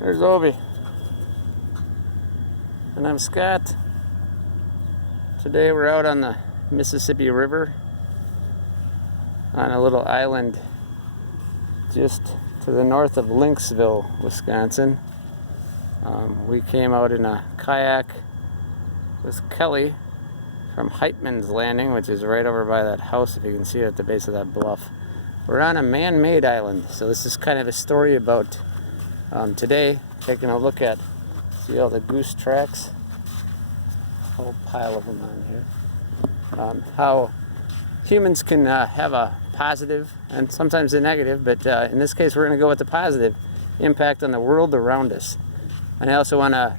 There's Obi. And I'm Scott. Today we're out on the Mississippi River on a little island just to the north of Lynxville, Wisconsin. We came out in a kayak with Kelly from Heitman's Landing, which is right over by that house, if you can see it at the base of that bluff. We're on a man-made island, so this is kind of a story about today, taking a look at, see all the goose tracks, a whole pile of them on here, how humans can have a positive and sometimes a negative, but in this case we're going to go with the positive impact on the world around us. And I also want to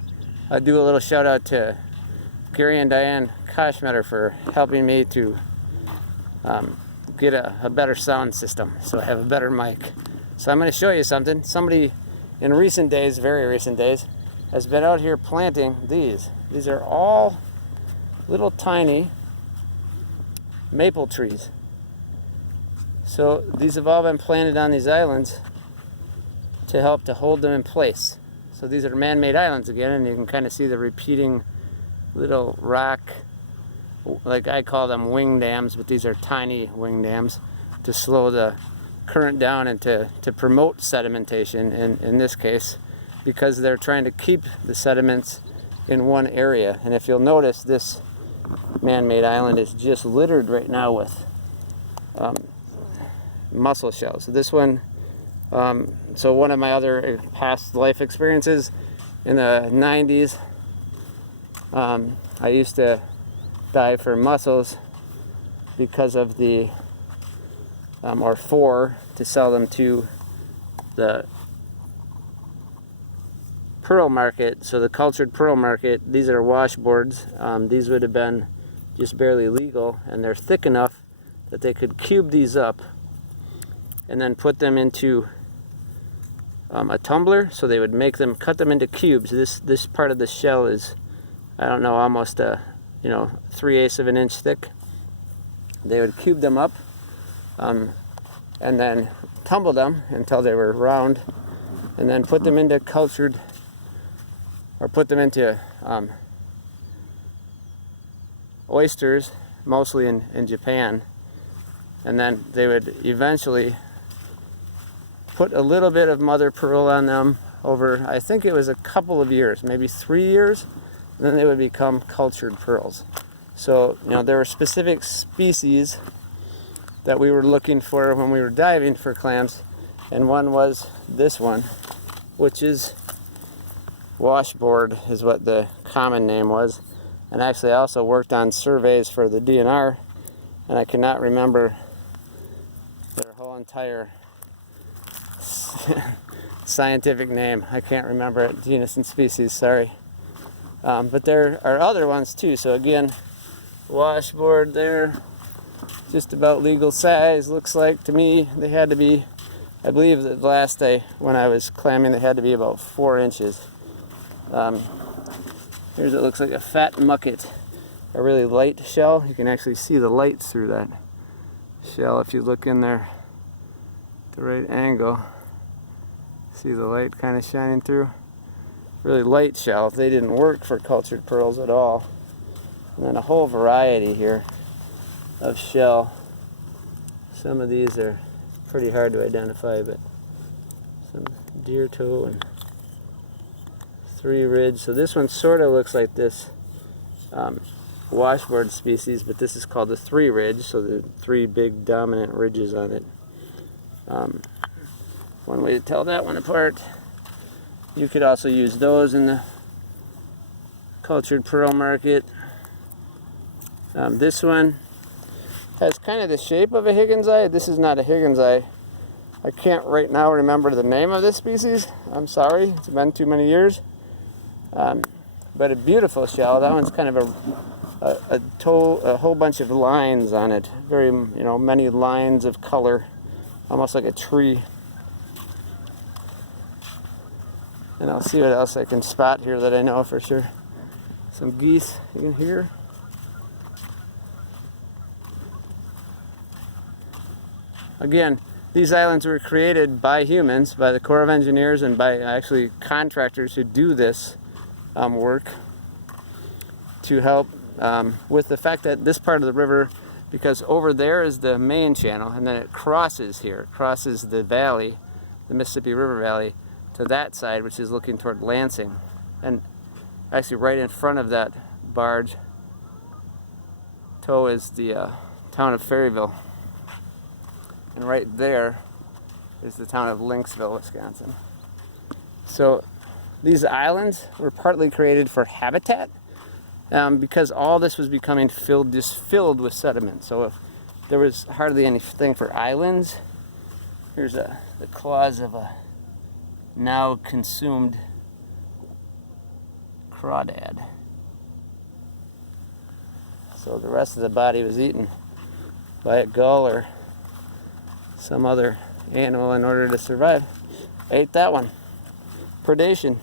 do a little shout out to Gary and Diane Koshmetter for helping me to get a better sound system, so I have a better mic. So I'm going to show you something. Somebody in recent days, very recent days, has been out here planting these. These are all little tiny maple trees. So these have all been planted on these islands to help to hold them in place. So these are man-made islands again, and you can kind of see the repeating little rock, like I call them wing dams, but these are tiny wing dams to slow the current down and to promote sedimentation in this case, because they're trying to keep the sediments in one area. And if you'll notice, this man-made island is just littered right now with mussel shells. So this one, so one of my other past life experiences in the 90s, I used to dive for mussels because of the or to sell them to the pearl market. So the cultured pearl market, these are washboards. These would have been just barely legal, and they're thick enough that they could cube these up and then put them into a tumbler. So they would make them, cut them into cubes. This part of the shell is, I don't know, almost a 3/8 of an inch thick. They would cube them up and then tumble them until they were round, and then put them into cultured, or put them into oysters, mostly in Japan. And then they would eventually put a little bit of mother pearl on them over, I think it was a couple of years, maybe 3 years, and then they would become cultured pearls. So, there were specific species that we were looking for when we were diving for clams, and one was this one, which is washboard, is what the common name was. And actually I also worked on surveys for the DNR, and I cannot remember their whole entire scientific name. I can't remember it, genus and species, sorry. But there are other ones too. So again, washboard there, just about legal size, looks like to me. They had to be, I believe that last day when I was clamming, they had to be about 4 inches. Here's it looks like a fat mucket, a really light shell. You can actually see the lights through that shell if you look in there at the right angle. See the light kind of shining through. Really light shell. They didn't work for cultured pearls at all. And then a whole variety here of shell. Some of these are pretty hard to identify, but some deer toe and 3 ridge. So this one sort of looks like this washboard species, but this is called the 3 ridge, so the 3 big dominant ridges on it. One way to tell that one apart. You could also use those in the cultured pearl market. This one has kind of the shape of a Higgins eye. This is not a Higgins eye. I can't right now remember the name of this species. I'm sorry, it's been too many years. But a beautiful shell. That one's kind of a whole bunch of lines on it. Very, many lines of color, almost like a tree. And I'll see what else I can spot here that I know for sure. Some geese you can hear. Again, these islands were created by humans, by the Corps of Engineers, and by actually contractors who do this work to help with the fact that this part of the river, because over there is the main channel, and then it crosses here, crosses the valley, the Mississippi River Valley, to that side, which is looking toward Lansing. And actually right in front of that barge tow is the town of Ferryville. And right there is the town of Lynxville, Wisconsin. So these islands were partly created for habitat, because all this was becoming filled with sediment. So if there was hardly anything for islands, here's the claws of a now consumed crawdad. So the rest of the body was eaten by a gull or some other animal in order to survive. Ate that one. Predation.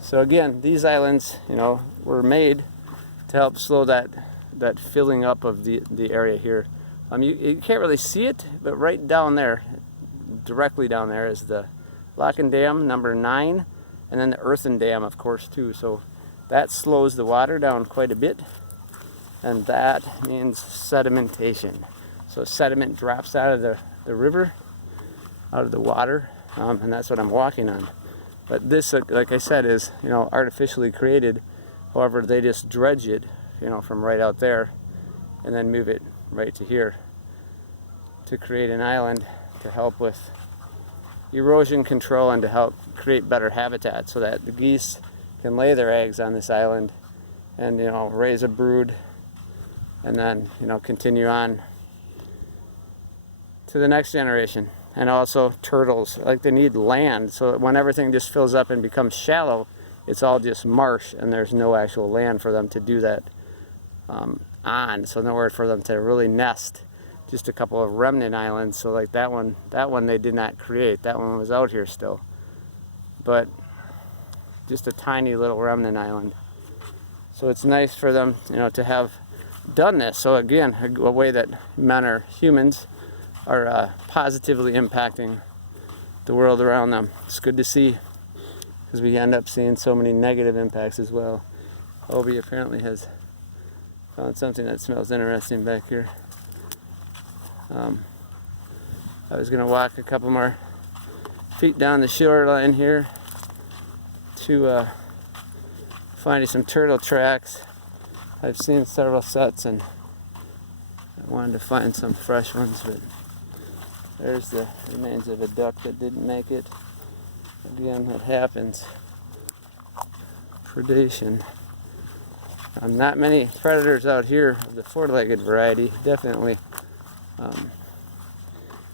So again, these islands, were made to help slow that filling up of the area here. You can't really see it, but right down there, directly down there, is the Locken Dam number 9, and then the Earthen Dam, of course, too. So that slows the water down quite a bit, and that means sedimentation. So sediment drops out of the river, out of the water, and that's what I'm walking on. But this, like I said, is artificially created. However, they just dredge it, from right out there, and then move it right to here to create an island to help with erosion control and to help create better habitat, so that the geese can lay their eggs on this island and raise a brood, and then continue on to the next generation. And also turtles, like, they need land, so that when everything just fills up and becomes shallow, it's all just marsh and there's no actual land for them to do that on. So nowhere for them to really nest. Just a couple of remnant islands. So like that one they did not create. That one was out here still, but just a tiny little remnant island. So it's nice for them, to have done this. So again, a way that men or humans are positively impacting the world around them. It's good to see, because we end up seeing so many negative impacts as well. Obi apparently has found something that smells interesting back here. I was going to walk a couple more feet down the shoreline here to find some turtle tracks. I've seen several sets, and I wanted to find some fresh ones, but there's the remains of a duck that didn't make it. Again, what happens? Predation. Not many predators out here of the four-legged variety, definitely.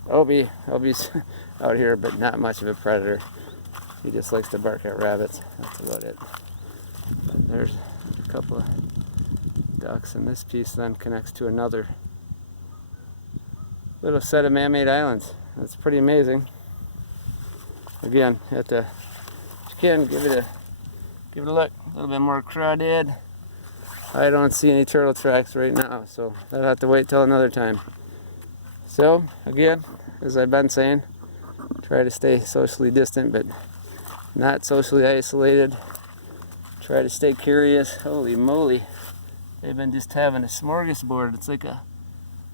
Obi's out here, but not much of a predator. He just likes to bark at rabbits. That's about it. There's a couple of ducks, and this piece then connects to another little set of man-made islands. That's pretty amazing. Again, you have to, if you can, give it a look. A little bit more crawdad. I don't see any turtle tracks right now, so I'll have to wait till another time. So again, as I've been saying, try to stay socially distant, but not socially isolated. Try to stay curious. Holy moly, they've been just having a smorgasbord. It's like a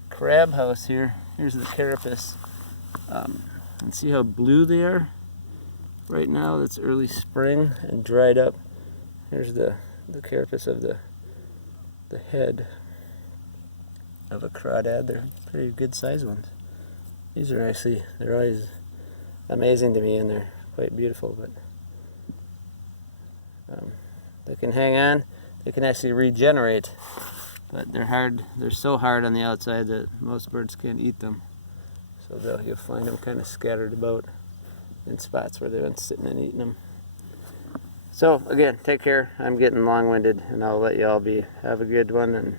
crab house here. Here's the carapace. And see how blue they are right now. That's early spring and dried up. Here's the carapace of the head of a crawdad. They're pretty good sized ones. These are actually, they're always amazing to me, and they're quite beautiful, but they can hang on. They can actually regenerate, but they're hard. They're so hard on the outside that most birds can't eat them. So you'll find them kind of scattered about in spots where they've been sitting and eating them. So again, take care. I'm getting long-winded, and I'll let you all be. Have a good one, and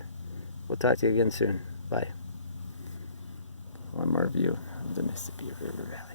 we'll talk to you again soon. Bye. One more view of the Mississippi River Valley.